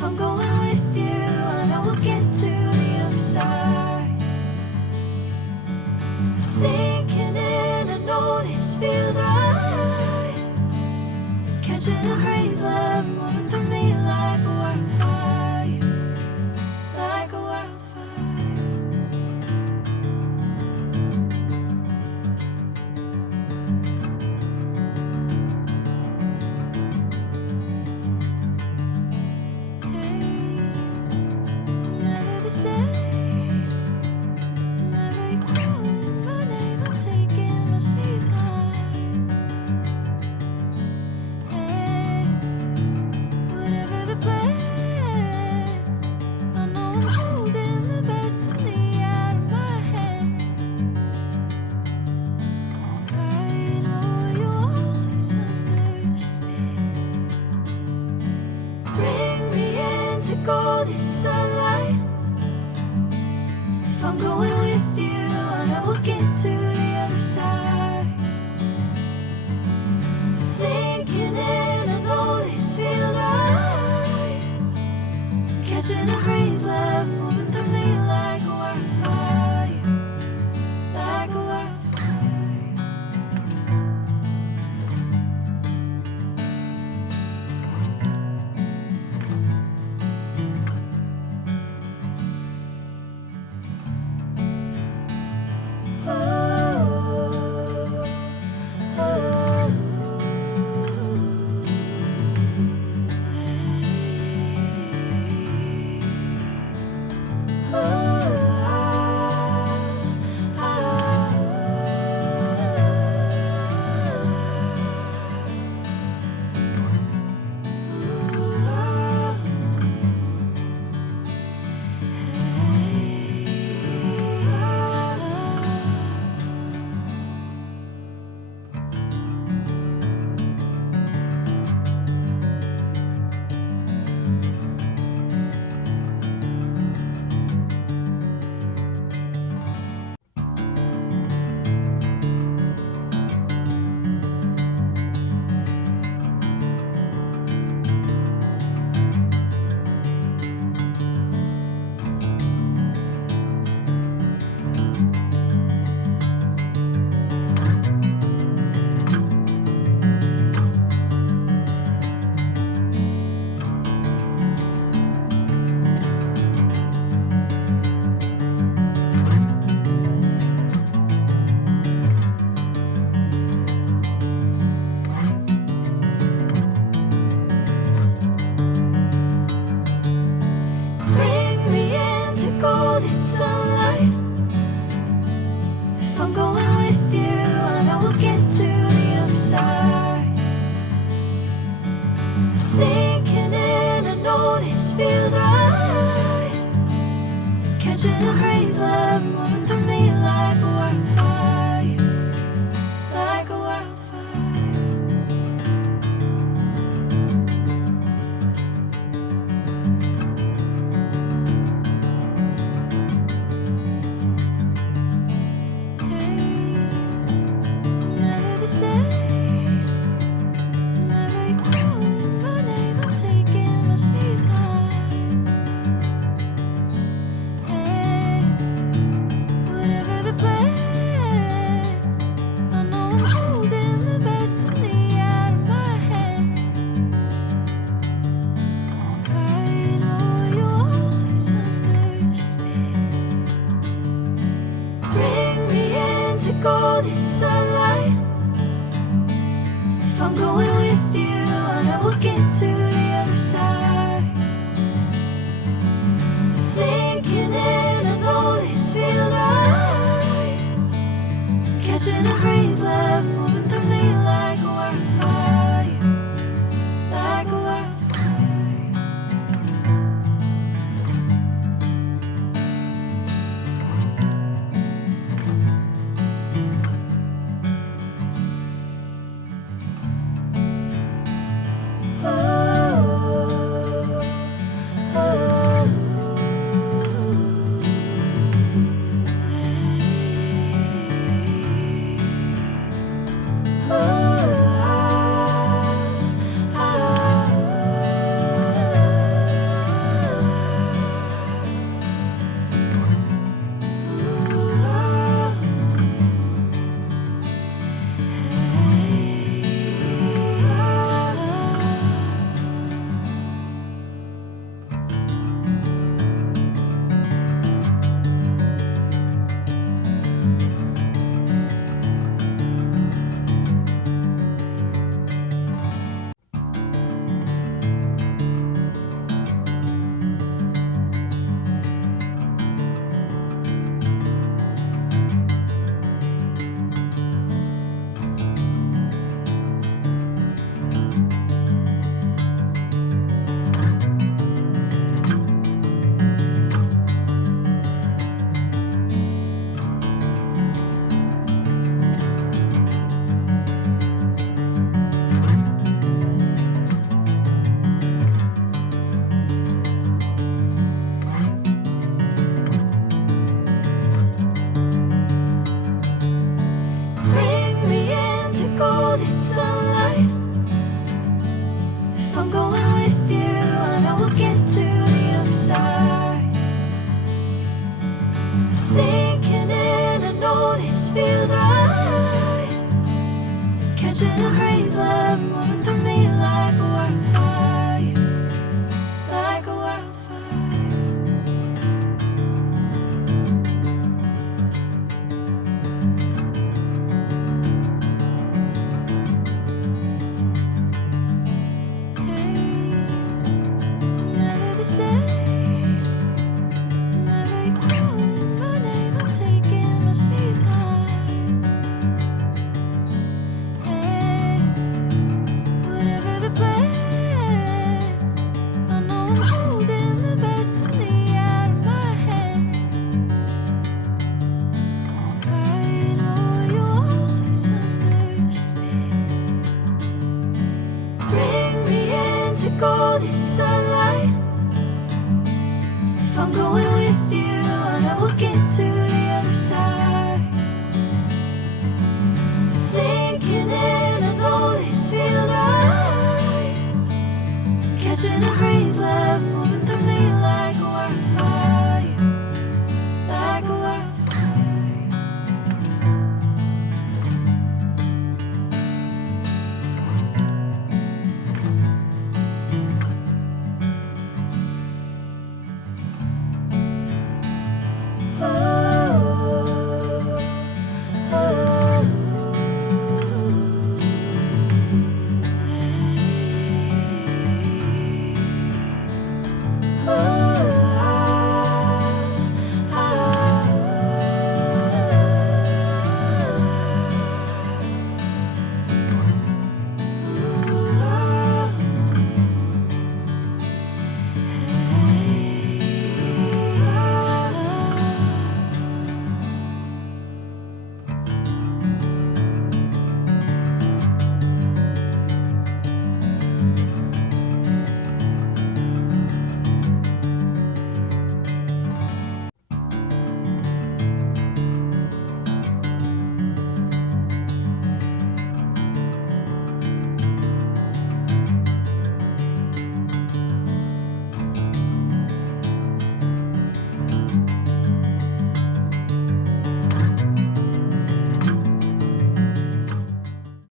If I'm going with you, I know we'll get to the other side. Sinking in, I know this feels right. Catching a breeze, love moving through me like a wildfire, like a wildfire. Golden sunlight. If I'm going with you, I know we'll get to the other side. Sinking in, I know this feels right. Catching a breeze, love moving through me like a wildfire, like a wildfire. Golden sunlight. If I'm going with you, I know we'll get to the other side. Sinking in, I know this feels right. Catching a breeze, love moving through me like a wildfire, like a wildfire. Golden sunlight. If I'm going with you, I know we'll get to the other side. Sinking in, I know this feels right. Catching a breeze, love moving through me like a wildfire, like a wildfire. Catching a breeze, love moving through me like